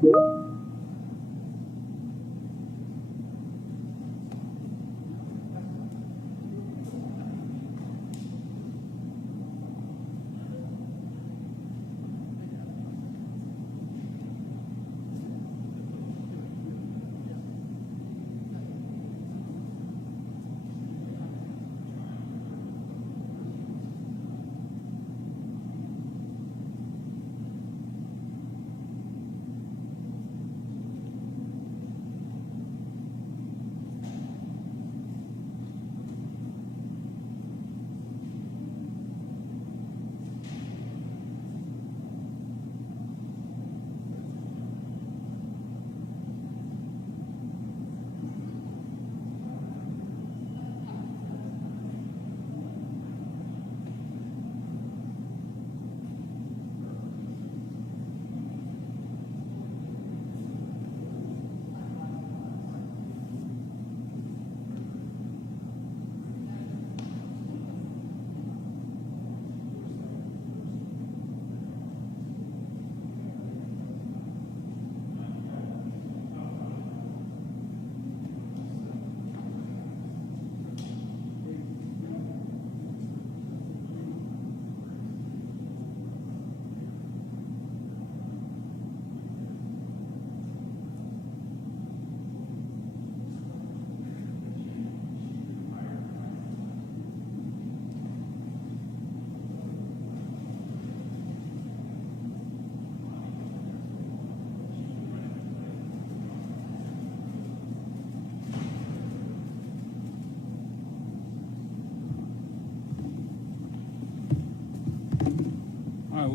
Well,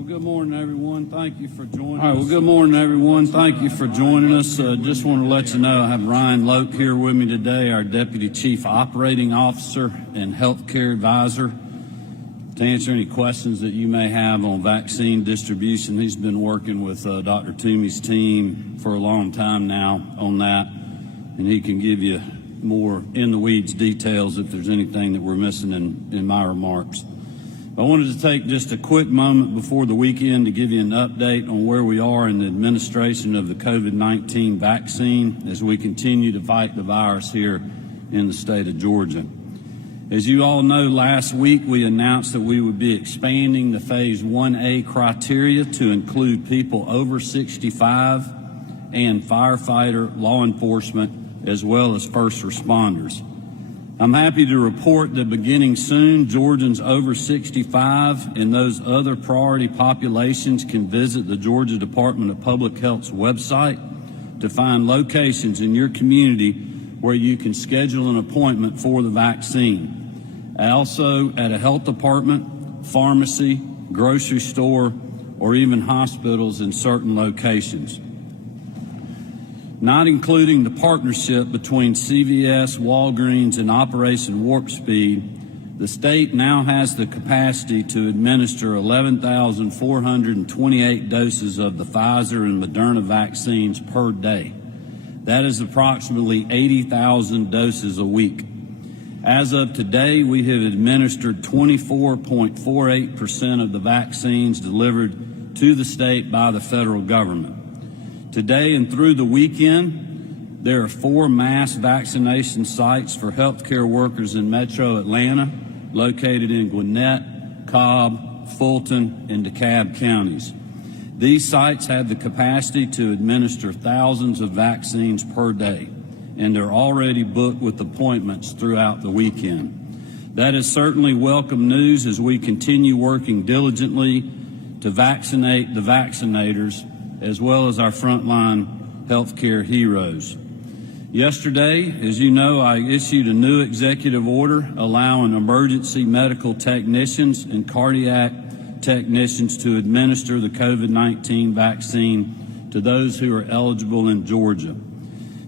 good morning, everyone. Thank you for joining us. Well, good morning, everyone. Thank you for joining us. Just want to let you know I have Ryan Loke here with me today, our Deputy Chief Operating Officer and Healthcare Advisor, to answer any questions that you may have on vaccine distribution. He's been working with Dr. Toomey's team for a long time now on that, and he can give you more in-the-weeds details if there's anything that we're missing in my remarks. I wanted to take just a quick moment before the weekend to give you an update on where we are in the administration of the COVID-19 vaccine as we continue to fight the virus here in the state of Georgia. As you all know, last week we announced that we would be expanding the Phase 1A criteria to include people over 65 and firefighter, law enforcement, as well as first responders. I'm happy to report that beginning soon, Georgians over 65 and those other priority populations can visit the Georgia Department of Public Health's website to find locations in your community where you can schedule an appointment for the vaccine. Also, at a health department, pharmacy, grocery store, or even hospitals in certain locations. Not including the partnership between CVS, Walgreens, and Operation Warp Speed, the state now has the capacity to administer 11,428 doses of the Pfizer and Moderna vaccines per day. That is approximately 80,000 doses a week. As of today, we have administered 24.48% of the vaccines delivered to the state by the federal government. Today and through the weekend, there are 4 mass vaccination sites for healthcare workers in Metro Atlanta, located in Gwinnett, Cobb, Fulton, and DeKalb counties. These sites have the capacity to administer thousands of vaccines per day, and they're already booked with appointments throughout the weekend. That is certainly welcome news as we continue working diligently to vaccinate the vaccinators, as well as our frontline healthcare heroes. Yesterday, as you know, I issued a new executive order allowing emergency medical technicians and cardiac technicians to administer the COVID-19 vaccine to those who are eligible in Georgia.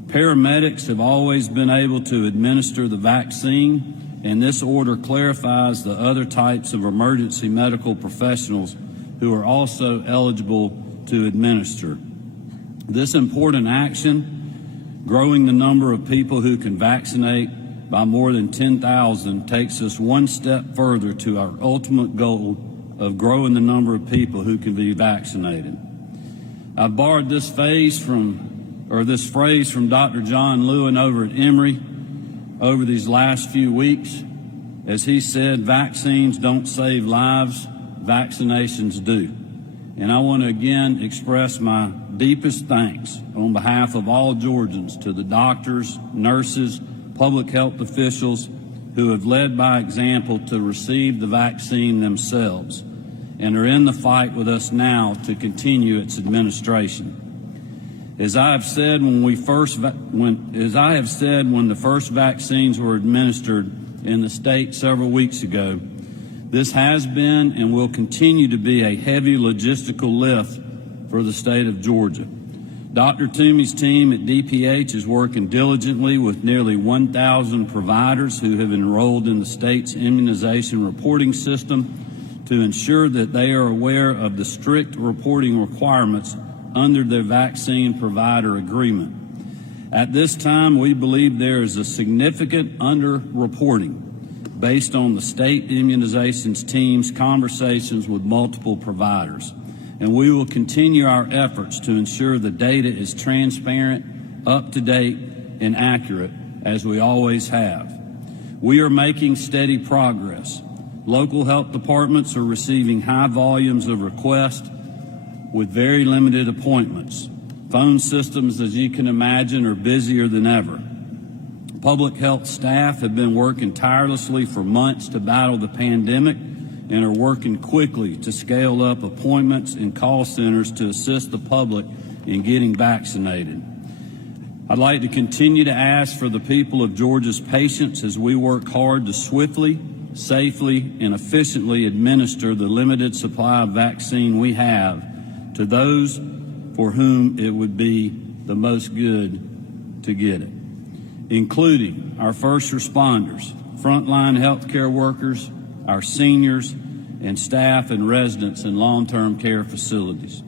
Paramedics have always been able to administer the vaccine, and this order clarifies the other types of emergency medical professionals who are also eligible to administer. This important action, growing the number of people who can vaccinate by more than 10,000, takes us one step further to our ultimate goal of growing the number of people who can be vaccinated. I borrowed this phrase from Dr. John Lewin over at Emory over these last few weeks. As he said, vaccines don't save lives, vaccinations do. And I want to again express my deepest thanks on behalf of all Georgians to the doctors, nurses, public health officials who have led by example to receive the vaccine themselves and are in the fight with us now to continue its administration. As I have said when the first vaccines were administered in the state several weeks ago, this has been and will continue to be a heavy logistical lift for the state of Georgia. Dr. Toomey's team at DPH is working diligently with nearly 1,000 providers who have enrolled in the state's immunization reporting system to ensure that they are aware of the strict reporting requirements under their vaccine provider agreement. At this time, we believe there is a significant underreporting based on the state immunizations team's conversations with multiple providers. And we will continue our efforts to ensure the data is transparent, up to date, and accurate, as we always have. We are making steady progress. Local health departments are receiving high volumes of requests with very limited appointments. Phone systems, as you can imagine, are busier than ever. Public health staff have been working tirelessly for months to battle the pandemic and are working quickly to scale up appointments and call centers to assist the public in getting vaccinated. I'd like to continue to ask for the people of Georgia's patience as we work hard to swiftly, safely, and efficiently administer the limited supply of vaccine we have to those for whom it would be the most good to get it, including our first responders, frontline healthcare workers, our seniors, and staff and residents in long-term care facilities.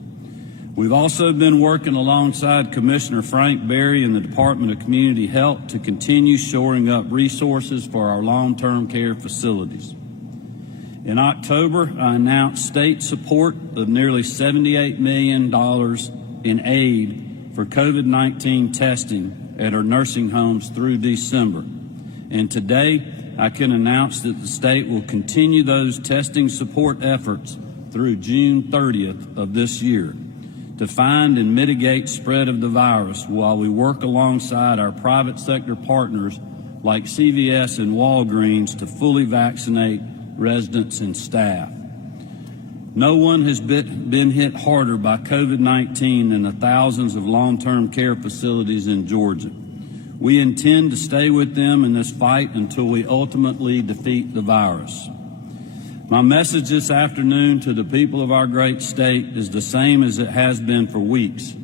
We've also been working alongside Commissioner Frank Berry in the Department of Community Health to continue shoring up resources for our long-term care facilities. In October, I announced state support of nearly $78 million in aid for COVID-19 testing at our nursing homes through December. And today, I can announce that the state will continue those testing support efforts through June 30th of this year to find and mitigate spread of the virus while we work alongside our private sector partners like CVS and Walgreens to fully vaccinate residents and staff. No one has been hit harder by COVID-19 than the thousands of long-term care facilities in Georgia. We intend to stay with them in this fight until we ultimately defeat the virus. My message this afternoon to the people of our great state is the same as it has been for weeks.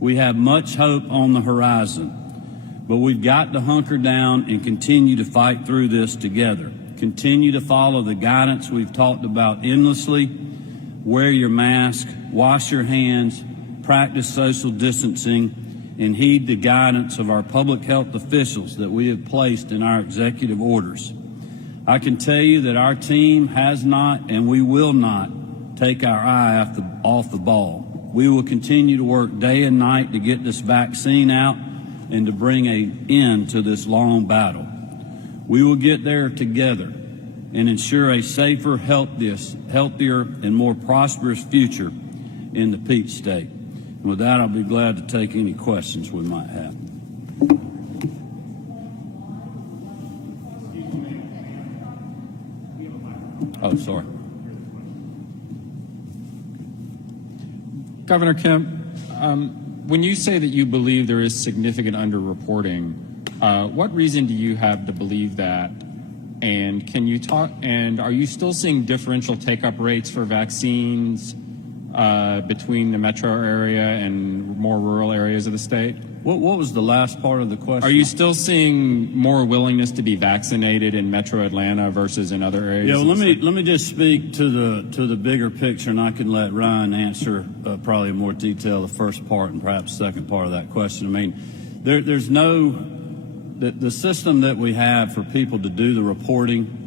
We have much hope on the horizon, but we've got to hunker down and continue to fight through this together. Continue to follow the guidance we've talked about endlessly. Wear your mask, wash your hands, practice social distancing, and heed the guidance of our public health officials that we have placed in our executive orders. I can tell you that our team has not and we will not take our eye off the ball. We will continue to work day and night to get this vaccine out and to bring an end to this long battle. We will get there together and ensure a safer, healthier, and more prosperous future in the Peach State. And with that, I'll be glad to take any questions we might have. Oh, sorry. Governor Kemp, when you say that you believe there is significant underreporting, what reason do you have to believe that? And can you talk? And are you still seeing differential take-up rates for vaccines between the metro area and more rural areas of the state? What was the last part of the question? Are you still seeing more willingness to be vaccinated in Metro Atlanta versus in other areas? Yeah, well, let me just speak to the bigger picture, and I can let Ryan answer probably in more detail the first part and perhaps the second part of that question. I mean, there's no the system that we have for people to do the reporting.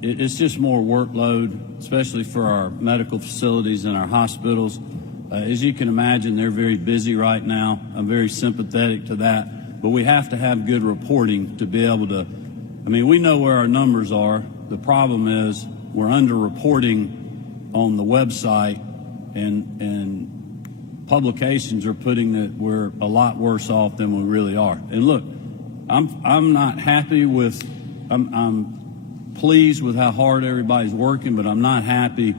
It's just more workload, especially for our medical facilities and our hospitals. As you can imagine, they're very busy right now. I'm very sympathetic to that. But we have to have good reporting to be able to, I mean, we know where our numbers are. The problem is we're under-reporting on the website, and publications are putting that we're a lot worse off than we really are. And look, I'm not happy with, I'm pleased with how hard everybody's working, but I'm not happy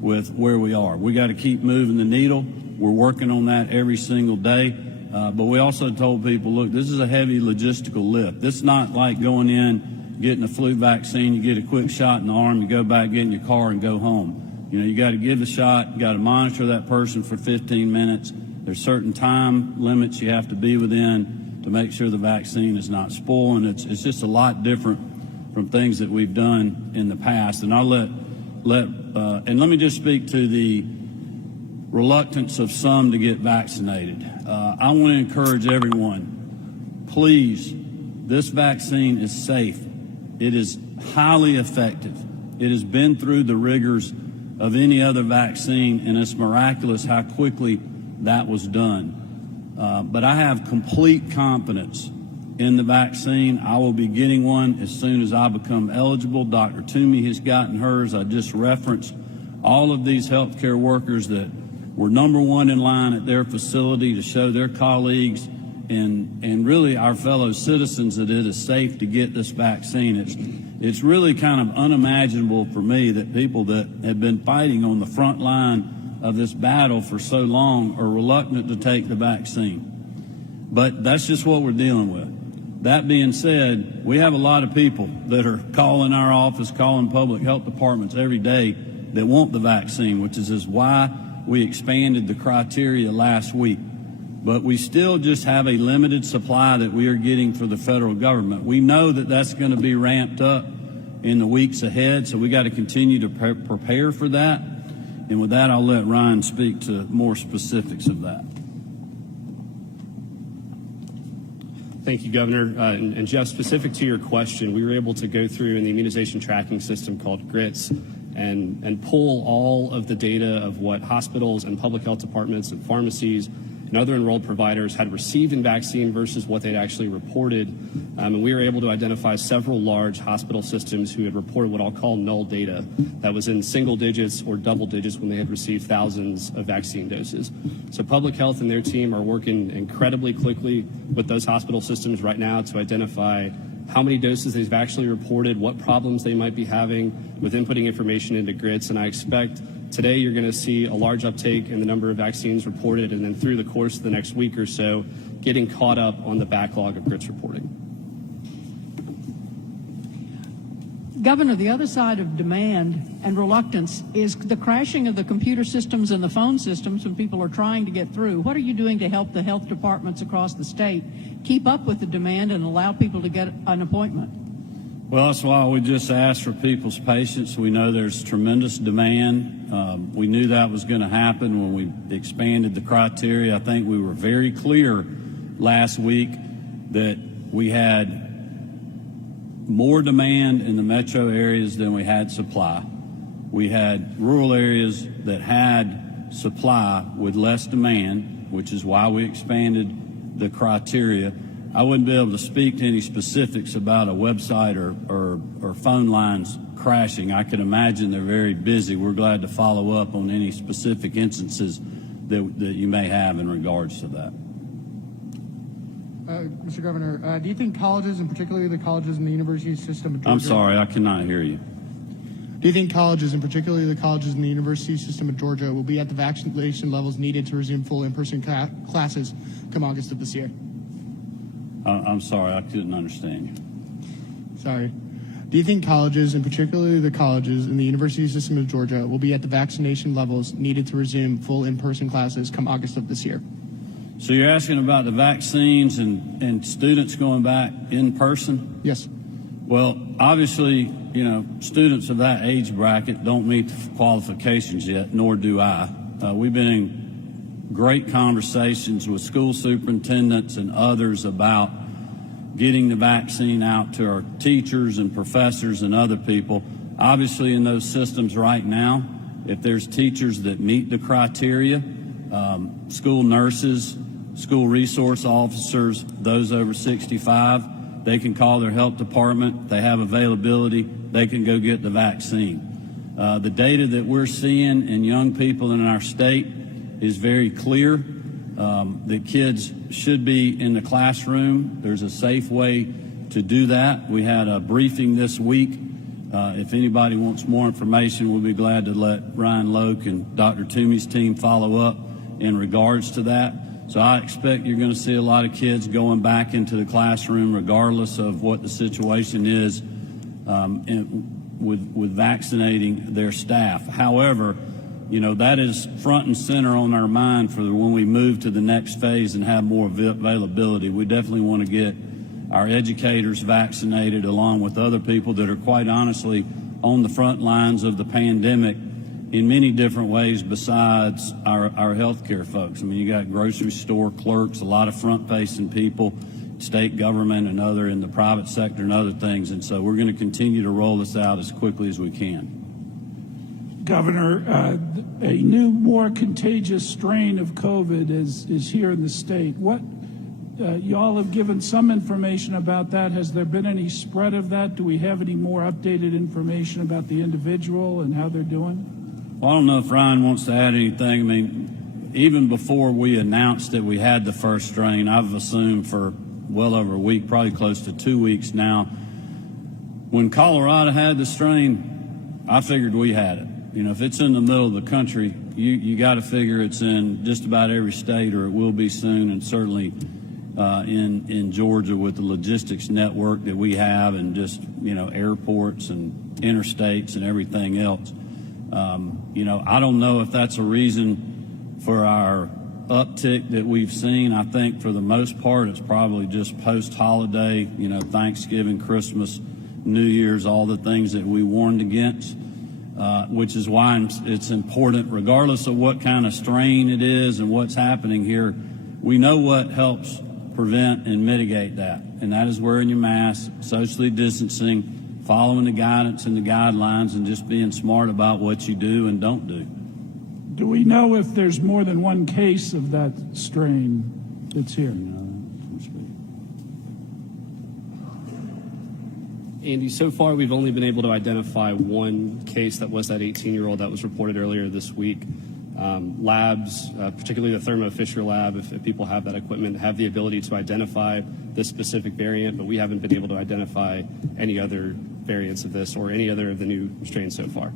with where we are. We got to keep moving the needle. We're working on that every single day. But we also told people, look, this is a heavy logistical lift. This is not like going in, getting a flu vaccine, you get a quick shot in the arm, you go back, get in your car and go home. You know, you got to give the shot, you got to monitor that person for 15 minutes. There's certain time limits you have to be within to make sure the vaccine is not spoiling. It's just a lot different from things that we've done in the past. And I'll let me just speak to the reluctance of some to get vaccinated. I want to encourage everyone, please, this vaccine is safe. It is highly effective. It has been through the rigors of any other vaccine, and it's miraculous how quickly that was done. But I have complete confidence in the vaccine. I will be getting one as soon as I become eligible. Dr. Toomey has gotten hers. I just referenced all of these healthcare workers that were number one in line at their facility to show their colleagues and really our fellow citizens that it is safe to get this vaccine. It's really kind of unimaginable for me that people that have been fighting on the front line of this battle for so long are reluctant to take the vaccine. But that's just what we're dealing with. That being said, we have a lot of people that are calling our office, calling public health departments every day that want the vaccine, which is why we expanded the criteria last week. But we still just have a limited supply that we are getting for the federal government. We know that that's going to be ramped up in the weeks ahead, so we got to continue to prepare for that. And with that, I'll let Ryan speak to more specifics of that. Thank you, Governor. And Jeff, specific to your question, we were able to go through in the immunization tracking system called GRITS and pull all of the data of what hospitals and public health departments and pharmacies and other enrolled providers had received in vaccine versus what they'd actually reported. And we were able to identify several large hospital systems who had reported what I'll call null data that was in single digits or double digits when they had received thousands of vaccine doses. So public health and their team are working incredibly quickly with those hospital systems right now to identify how many doses they've actually reported, what problems they might be having with inputting information into GRITS. And I expect today you're going to see a large uptake in the number of vaccines reported, and then through the course of the next week or so, getting caught up on the backlog of GRITS reporting. Governor, the other side of demand and reluctance is the crashing of the computer systems and the phone systems when people are trying to get through. What are you doing to help the health departments across the state keep up with the demand and allow people to get an appointment? Well, that's why we just asked for people's patience. We know there's tremendous demand. We knew that was going to happen when we expanded the criteria. I think we were very clear last week that we had more demand in the metro areas than we had supply. We had rural areas that had supply with less demand, which is why we expanded the criteria. I wouldn't be able to speak to any specifics about a website or phone lines crashing. I can imagine they're very busy. We're glad to follow up on any specific instances that you may have in regards to that. Mr. Governor, do you think colleges, and particularly the colleges in the university system of Georgia... I'm sorry, I cannot hear you. Do you think colleges, and particularly the colleges in the university system of Georgia, will be at the vaccination levels needed to resume full in-person classes come August of this year? I'm sorry, I couldn't understand you. Sorry. Do you think colleges, and particularly the colleges in the university system of Georgia, will be at the vaccination levels needed to resume full in-person classes come August of this year? So you're asking about the vaccines and students going back in person? Yes. Well, obviously, you know, students of that age bracket don't meet the qualifications yet, nor do I. We've been in great conversations with school superintendents and others about getting the vaccine out to our teachers and professors and other people. Obviously, in those systems right now, if there's teachers that meet the criteria school nurses, school resource officers, those over 65, they can call their health department. They have availability. They can go get the vaccine. The data that we're seeing in young people in our state is very clear. That kids should be in the classroom. There's a safe way to do that. We had a briefing this week. If anybody wants more information, we'll be glad to let Ryan Loke and Dr. Toomey's team follow up in regards to that. So I expect you're going to see a lot of kids going back into the classroom regardless of what the situation is with vaccinating their staff. However, you know, that is front and center on our mind for when we move to the next phase and have more availability. We definitely want to get our educators vaccinated along with other people that are quite honestly on the front lines of the pandemic in many different ways besides our healthcare folks. I mean, you got grocery store clerks, a lot of front-facing people, state government and other in the private sector and other things. And so we're going to continue to roll this out as quickly as we can. Governor, a new, more contagious strain of COVID is here in the state. What y'all have given some information about that. Has there been any spread of that? Do we have any more updated information about the individual and how they're doing? Well, I don't know if Ryan wants to add anything. I mean, even before we announced that we had the first strain, I've assumed for well over a week, probably close to 2 weeks now, when Colorado had the strain, I figured we had it. You know, if it's in the middle of the country, you got to figure it's in just about every state, or it will be soon, and certainly in Georgia with the logistics network that we have, and just, you know, airports and interstates and everything else. You know, I don't know if that's a reason for our uptick that we've seen. I think for the most part it's probably just post-holiday, you know, Thanksgiving, Christmas, New Year's, all the things that we warned against. Which is why it's important, regardless of what kind of strain it is and what's happening here, we know what helps prevent and mitigate that, and that is wearing your mask, socially distancing, following the guidance and the guidelines, and just being smart about what you do and don't do. Do we know if there's more than one case of that strain that's here? Andy, so far we've only been able to identify one case that was that 18-year-old that was reported earlier this week. Labs, particularly the Thermo Fisher lab, if people have that equipment, have the ability to identify this specific variant, but we haven't been able to identify any other variants of this or any other of the new strains so far.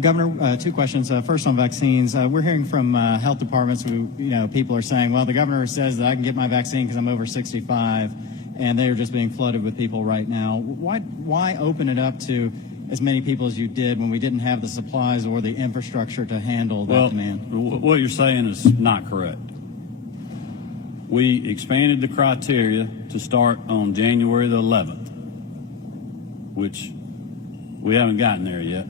Governor, two questions. First on vaccines. We're hearing from health departments who, you know, people are saying, well, the governor says that I can get my vaccine because I'm over 65, and they are just being flooded with people right now. Why open it up to as many people as you did when we didn't have the supplies or the infrastructure to handle that demand? What you're saying is not correct. We expanded the criteria to start on January the 11th, which we haven't gotten there yet.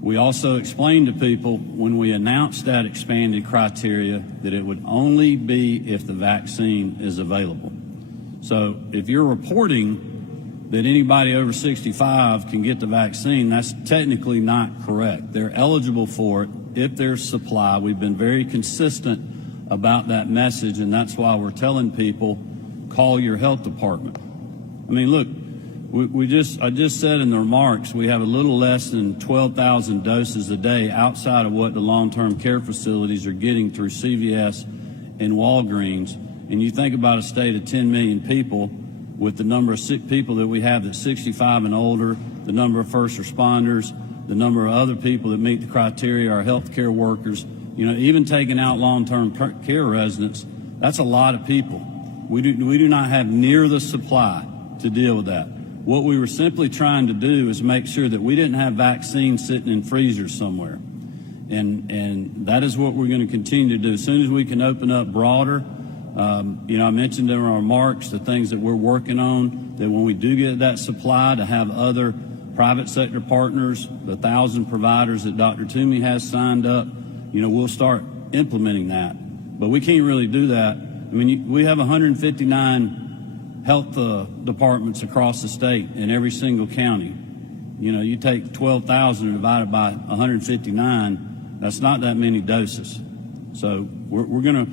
We also explained to people when we announced that expanded criteria that it would only be if the vaccine is available. So if you're reporting that anybody over 65 can get the vaccine, that's technically not correct. They're eligible for it if there's supply. We've been very consistent about that message, and that's why we're telling people, call your health department. I mean, look, I just said in the remarks, we have a little less than 12,000 doses a day outside of what the long-term care facilities are getting through CVS and Walgreens. And you think about a state of 10 million people with the number of sick people that we have that's 65 and older, the number of first responders, the number of other people that meet the criteria, our health care workers, you know, even taking out long-term care residents, that's a lot of people. We do not have near the supply to deal with that. What we were simply trying to do is make sure that we didn't have vaccines sitting in freezers somewhere. And that is what we're going to continue to do. As soon as we can open up broader, you know, I mentioned in our remarks the things that we're working on, that when we do get that supply, to have other private sector partners, the 1,000 providers that Dr. Toomey has signed up, you know, we'll start implementing that. But we can't really do that. I mean, we have 159 health departments across the state in every single county. You know, you take 12,000 divided by 159, that's not that many doses. So we're going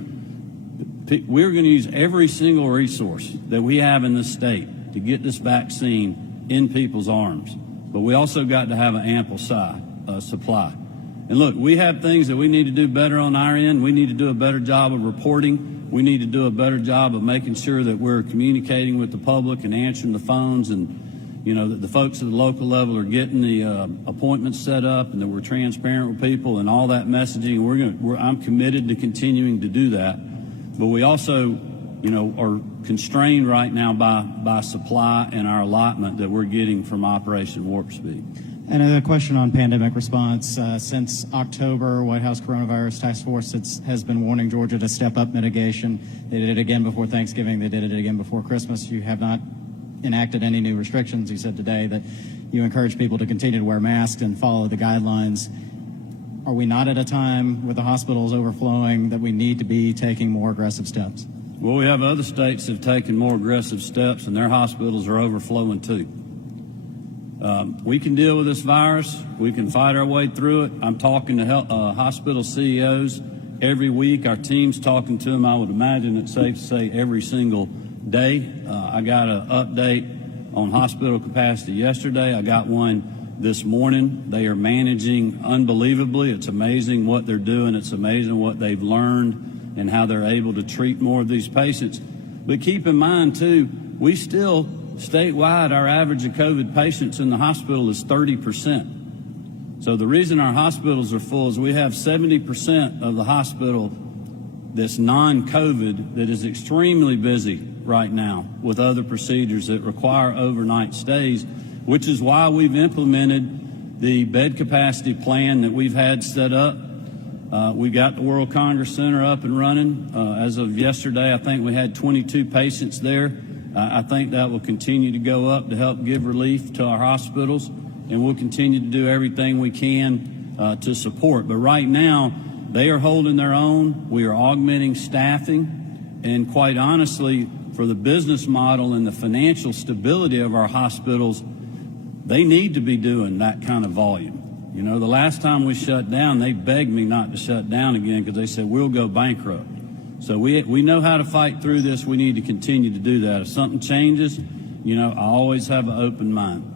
to use every single resource that we have in this state to get this vaccine in people's arms. But we also got to have an ample supply. And look, we have things that we need to do better on our end. We need to do a better job of reporting. We need to do a better job of making sure that we're communicating with the public and answering the phones, and, you know, that the folks at the local level are getting the appointments set up, and that we're transparent with people and all that messaging. I'm committed to continuing to do that. But we also, you know, are constrained right now by supply and our allotment that we're getting from Operation Warp Speed. And a question on pandemic response. Since October, White House Coronavirus Task Force has been warning Georgia to step up mitigation. They did it again before Thanksgiving. They did it again before Christmas. You have not enacted any new restrictions. You said today that you encourage people to continue to wear masks and follow the guidelines. Are we not at a time with the hospitals overflowing that we need to be taking more aggressive steps? Well, we have other states that have taken more aggressive steps, and their hospitals are overflowing too. We can deal with this virus. We can fight our way through it. I'm talking to hospital CEOs every week. Our team's talking to them. I would imagine it's safe to say every single day. I got an update on hospital capacity yesterday. I got one this morning. They are managing unbelievably. It's amazing what they're doing. It's amazing what they've learned and how they're able to treat more of these patients. But keep in mind, too, we still, statewide, our average of COVID patients in the hospital is 30%. So the reason our hospitals are full is we have 70% of the hospital that's non-COVID that is extremely busy right now with other procedures that require overnight stays, which is why we've implemented the bed capacity plan that we've had set up. We got the World Congress Center up and running. As of yesterday, I think we had 22 patients there. I think that will continue to go up to help give relief to our hospitals, and we'll continue to do everything we can to support. But right now, they are holding their own. We are augmenting staffing, and quite honestly, for the business model and the financial stability of our hospitals, they need to be doing that kind of volume. You know, the last time we shut down, they begged me not to shut down again because they said, we'll go bankrupt. So we know how to fight through this. We need to continue to do that. If something changes, you know, I always have an open mind.